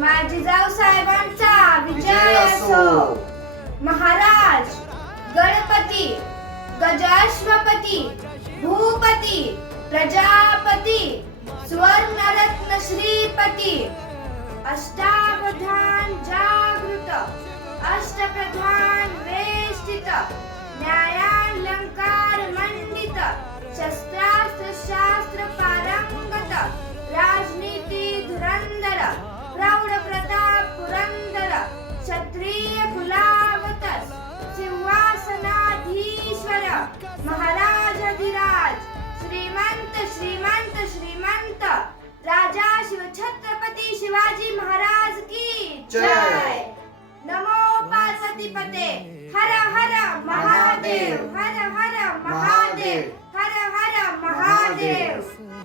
माझी जाऊ साहेबांचा विजय असो. महाराज गणपती गजाश्वपती भूपती प्रजापती सुवर्णरत्न श्रीपती अष्टा Hare Hare Mahadev. Hare Hare Mahadev.